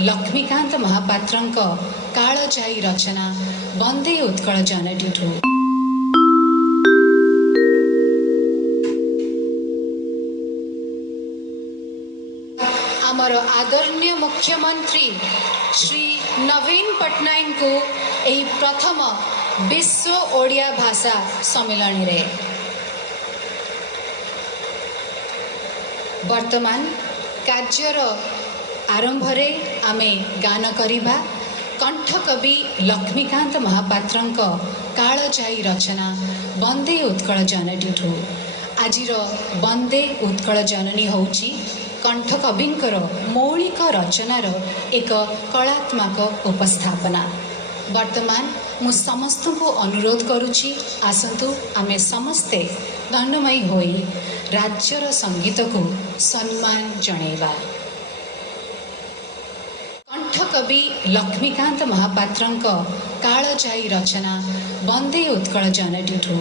लक्ष्मीकांत महापात्रंक काळजाई रचना वंदे उत्कल जननीठू। आमर आदरणीय मुख्यमंत्री श्री नवीन पट्टनायक को यही प्रथम विश्व ओडिया भाषा सम्मेलन रे वर्तमान कार्यर आरंभ रे आमे गान करिबा कंठकवि लक्ष्मीकांत महापात्रंक काळजाई रचना वंदे उत्कल जननीठू। आजिर वंदे उत्कल जननी होउची कंठकविंकर मौलिक रचनार एक कलात्मक उपस्थापना। वर्तमान मु समस्त को अनुरोध करुची आसंतु आमे समस्ते दंडमयी होई राज्यर संगीत को सम्मान जणेबा। कंठकवि लक्ष्मीकांत महापात्रंक काळजाई रचना वंदे उत्कल जननीठू।